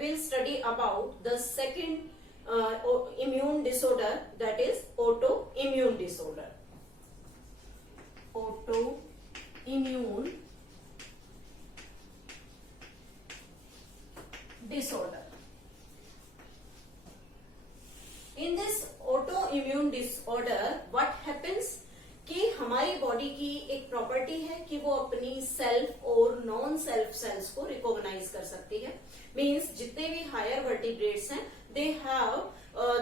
will study about the second immune disorder, that is autoimmune disorder. Autoimmune disorder. In this autoimmune disorder, what happens कि हमारी body की एक property है कि वो अपनी सेल्फ और नॉन सेल्फ सेल्स को रिकॉग्नाइज कर सकती है. मीन्स जितने भी हायर वर्टिब्रेट्स हैं they have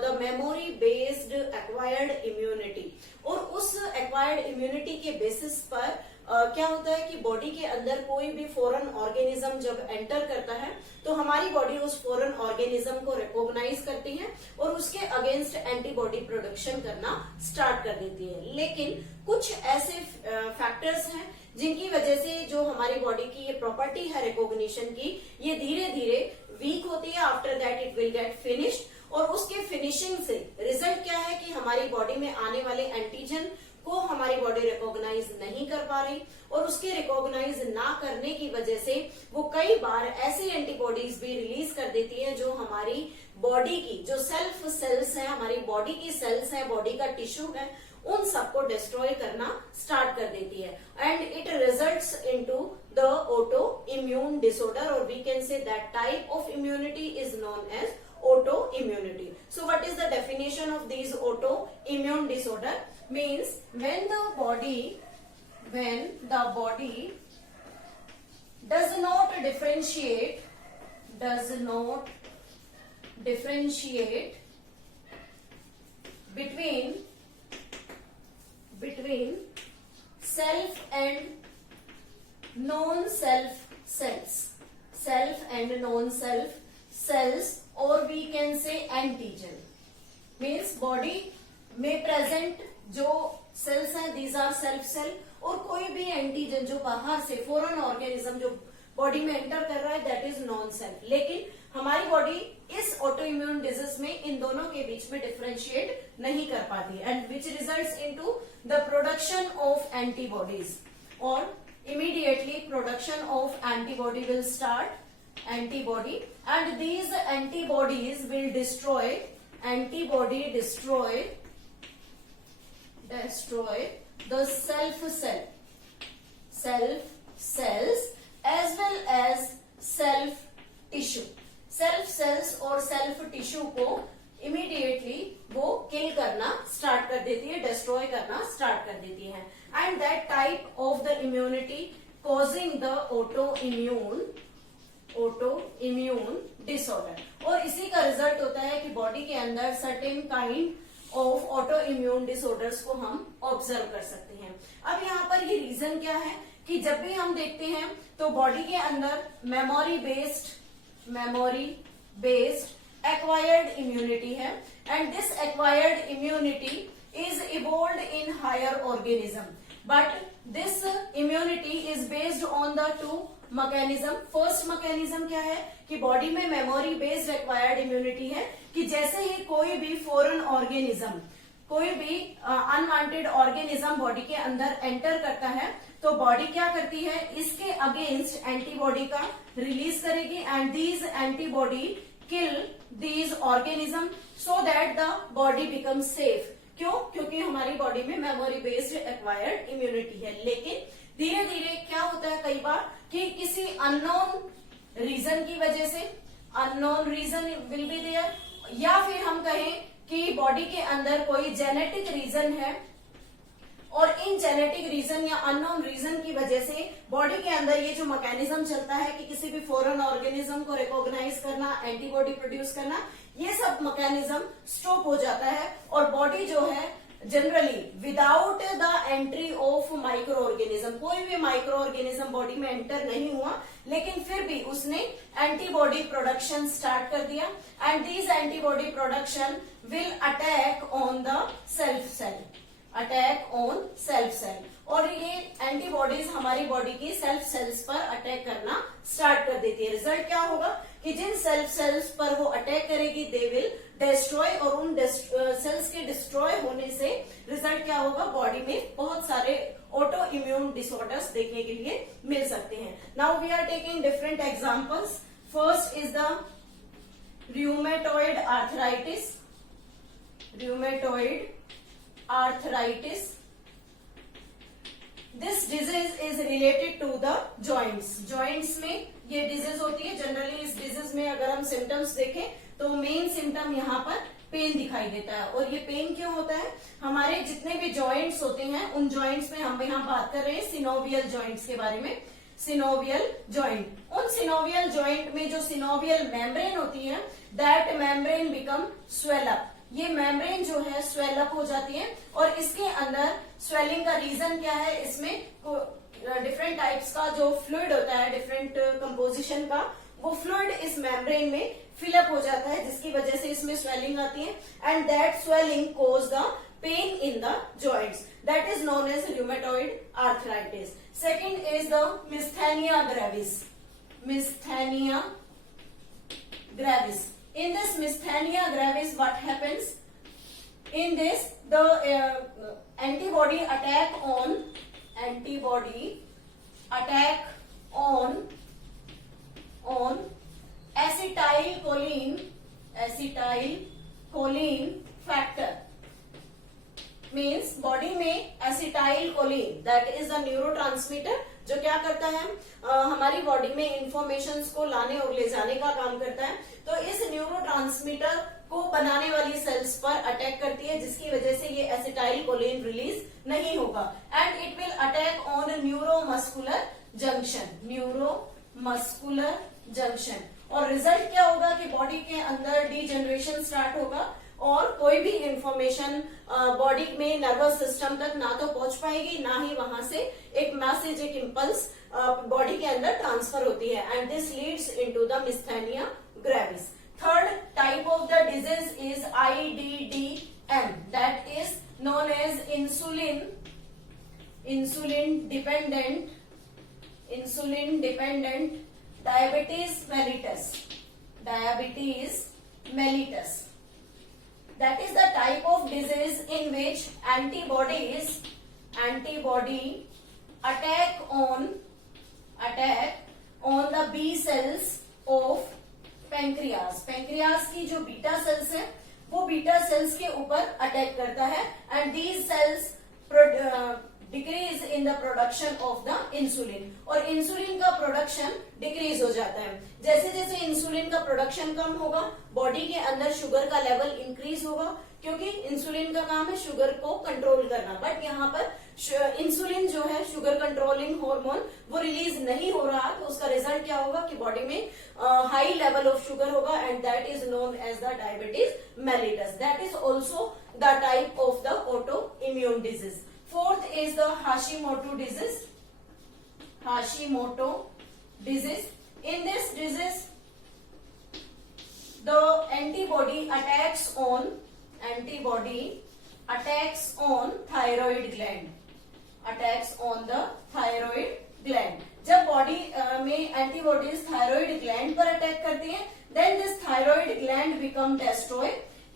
the memory based acquired immunity. और उस एक्वायर्ड इम्यूनिटी के बेसिस पर क्या होता है कि बॉडी के अंदर कोई भी फॉरेन ऑर्गेनिज्म जब एंटर करता है तो हमारी बॉडी उस फॉरेन ऑर्गेनिज्म को रिकॉग्नाइज करती है और उसके अगेंस्ट एंटीबॉडी प्रोडक्शन करना स्टार्ट कर देती है. लेकिन कुछ ऐसे फैक्टर्स हैं जिनकी वजह से जो हमारी बॉडी की ये प्रॉपर्टी है रिकॉग्निशन की, ये धीरे धीरे वीक होती है. After that it will get finished. और उसके फिनिशिंग से रिजल्ट क्या है कि हमारी बॉडी में आने वाले एंटीजन को हमारी बॉडी रिकॉग्नाइज नहीं कर पा रही और उसके रिकॉग्नाइज ना करने की वजह से वो कई बार ऐसी एंटीबॉडीज भी रिलीज कर देती है जो हमारी बॉडी की जो सेल्फ सेल्स है, हमारी बॉडी की सेल्स है, बॉडी का टिश्यू है, उन सबको डिस्ट्रॉय करना स्टार्ट कर देती है. And it results into the autoimmune disorder और we can say that type of immunity is known as autoimmunity. So what is the definition of these autoimmune disorder? Means when the body does not differentiate between self and non-self cells, or we can say antigen. Means body में present जो cells हैं these are self cell, और कोई भी antigen जो बाहर से foreign organism जो बॉडी में एंटर कर रहा है दैट इज नॉन सेल्फ. लेकिन हमारी बॉडी इस ऑटोइम्यून डिजीज में इन दोनों के बीच में डिफरेंशिएट नहीं कर पाती and which results into the production of antibodies. और immediately production of antibody will start, antibody, and these antibodies will destroy the self cells as well as self tissue. self cells और self tissue को immediately वो kill करना start कर देती है, destroy करना start कर देती है. And that type of the immunity causing the autoimmune disorder. और इसी का रिजल्ट होता है कि बॉडी के अंदर certain kind of auto immune disorders को हम ऑब्जर्व कर सकते हैं. अब यहाँ पर ये रीजन क्या है कि जब भी हम देखते हैं तो बॉडी के अंदर मेमोरी बेस्ड एक्वायर्ड इम्यूनिटी है and this acquired immunity is evolved in higher organism. But this immunity is based on the two mechanism. First mechanism क्या है कि बॉडी में मेमोरी बेस्ड एक्वायर्ड इम्यूनिटी है कि जैसे ही कोई भी फॉरेन ऑर्गेनिज्म, कोई भी अनवांटेड ऑर्गेनिज्म बॉडी के अंदर एंटर करता है तो बॉडी क्या करती है, इसके अगेंस्ट एंटीबॉडी का रिलीज करेगी and these antibody kill these organism so that the body become safe. क्यों? क्योंकि हमारी बॉडी में मेमोरी बेस्ड एक्वायर्ड इम्यूनिटी है. लेकिन धीरे धीरे क्या होता है कई बार कि किसी अननोन रीजन की वजह से, unknown reason will be there, या फिर हम कहें कि बॉडी के अंदर कोई जेनेटिक रीजन है और इन जेनेटिक रीजन या अननोन रीजन की वजह से बॉडी के अंदर ये जो मैकेनिज्म चलता है कि किसी भी फॉरेन ऑर्गेनिज्म को रिकॉग्नाइज करना, एंटीबॉडी प्रोड्यूस करना, ये सब मैकेनिज्म स्टॉप हो जाता है और बॉडी जो है generally without the entry of micro organism, कोई भी माइक्रो ऑर्गेनिज्म बॉडी में एंटर नहीं हुआ लेकिन फिर भी उसने एंटीबॉडी प्रोडक्शन स्टार्ट कर दिया and this antibody production will attack on the self cell, और ये एंटीबॉडीज हमारी बॉडी की सेल्फ सेल्स पर अटैक करना स्टार्ट कर देती है. रिजल्ट क्या होगा कि जिन सेल्फ सेल्स पर वो अटैक करेगी दे विल डिस्ट्रॉय, और उन सेल्स के डिस्ट्रॉय होने से रिजल्ट क्या होगा, बॉडी में बहुत सारे ऑटो इम्यून डिसऑर्डर्स देखने के लिए मिल सकते हैं. Now we are taking different examples. First is the rheumatoid arthritis, rheumatoid arthritis. This disease is related to the joints. Joints में ये डिजीज होती है. जनरली इस डिजीज में अगर हम सिम्टम्स देखें तो मेन सिम्टम यहाँ पर पेन दिखाई देता है. और ये पेन क्यों होता है? हमारे जितने भी जॉइंट्स होते हैं उन जॉइंट्स में हम यहाँ बात कर रहे हैं सिनोवियल जॉइंट्स के बारे में. सिनोवियल जॉइंट, उन सिनोवियल जॉइंट में जो सिनोवियल मेम्ब्रेन होती है, that membrane become swell up. ये मेम्ब्रेन जो है स्वेल अप हो जाती है. और इसके अंदर स्वेलिंग का रीजन क्या है? इसमें डिफरेंट टाइप्स का जो फ्लूइड होता है, डिफरेंट कंपोजिशन का, वो फ्लूइड इस मेम्ब्रेन में फिलअप हो जाता है, जिसकी वजह से इसमें स्वेलिंग आती है. And that swelling cause the pain in the joints. That is known as rheumatoid arthritis. Second is the Misthania gravis. Misthania gravis. In this Misthania gravis, what happens? In this, the antibody attack on acetylcholine factor. Means body में acetylcholine, that is the neurotransmitter, जो क्या करता है हमारी body में information को लाने और ले जाने का काम करता है. तो इस न्यूरोट्रांसमीटर को बनाने वाली सेल्स पर अटैक करती है, जिसकी वजह से ये एसिटाइलकोलिन रिलीज नहीं होगा. And it will attack on neuromuscular junction. और रिजल्ट क्या होगा कि बॉडी के अंदर डीजनरेशन स्टार्ट होगा और कोई भी इंफॉर्मेशन बॉडी में नर्वस सिस्टम तक ना तो पहुंच पाएगी, ना ही वहां से एक मैसेज, एक इम्पल्स बॉडी के अंदर ट्रांसफर होती है. And this leads into the myasthenia gravis. Third type of the disease is IDDM, that is known as insulin dependent diabetes mellitus. That is the type of disease in which antibody attack on the B cells of pancreas. pancreas की जो beta cells है वो beta cells के ऊपर attack करता है. And these cells decrease in the production of the insulin. और insulin का प्रोडक्शन डिक्रीज हो जाता है. जैसे जैसे इंसुलिन का प्रोडक्शन कम होगा, बॉडी के अंदर शुगर का लेवल इंक्रीज होगा, क्योंकि इंसुलिन का काम है शुगर को कंट्रोल करना. बट यहाँ पर इंसुलिन जो है शुगर कंट्रोलिंग हार्मोन वो रिलीज नहीं हो रहा, तो उसका रिजल्ट क्या होगा कि बॉडी में हाई लेवल ऑफ शुगर होगा. And that is known as the diabetes mellitus. That is also the type of the autoimmune disease. Fourth is the Hashimoto disease. In this disease, the antibody attacks on thyroid gland. जब बॉडी में antibodies thyroid gland पर attack करती है, then this thyroid gland become destroy.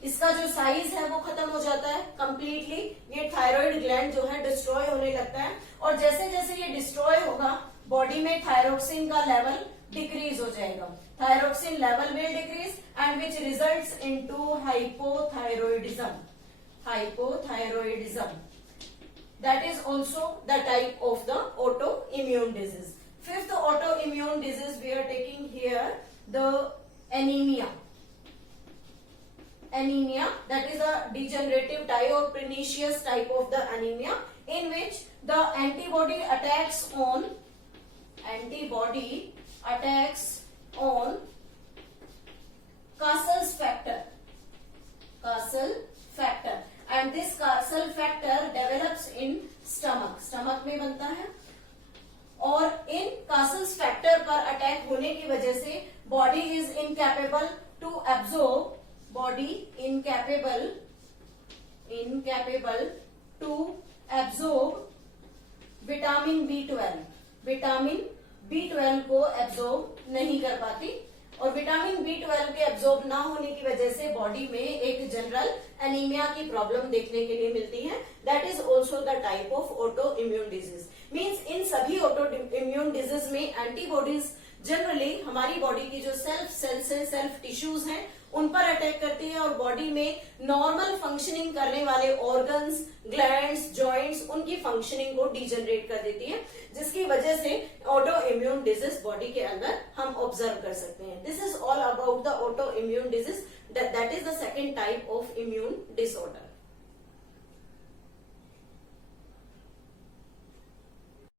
इसका जो size है वो खत्म हो जाता है कंप्लीटली. ये थायराइड ग्लैंड जो है डिस्ट्रॉय होने लगता है. और जैसे जैसे ये डिस्ट्रॉय होगा, बॉडी में थायरोक्सिन का लेवल डिक्रीज हो जाएगा. Thyroxine level will decrease and which results into hypothyroidism. That is also the type of the autoimmune disease. Fifth autoimmune disease we are taking here the anemia. That is a degenerative type or pernicious type of the anemia, in which the antibody attacks on Kassel's factor. And this Kassel factor develops in stomach में बनता है. और इन Kassel's factor पर attack होने की वजह से body is incapable to absorb vitamin B12 को एब्जॉर्ब नहीं कर पाती. और विटामिन B12 के एब्जॉर्ब ना होने की वजह से बॉडी में एक जनरल एनीमिया की प्रॉब्लम देखने के लिए मिलती है. That is also the type of auto immune disease. Means in सभी ऑटो इम्यून डिजीज में एंटीबॉडीज जनरली हमारी बॉडी की जो सेल्फ सेल्स है, सेल्फ टिश्यूज हैं, उन पर अटैक करती है और बॉडी में नॉर्मल फंक्शनिंग करने वाले ऑर्गन्स, ग्लैंड्स, जॉइंट्स, उनकी फंक्शनिंग को डिजनरेट कर देती है, जिसकी वजह से ऑटो इम्यून डिजीज बॉडी के अंदर हम ऑब्जर्व कर सकते हैं। This is all about the autoimmune disease, that is the second type of immune disorder.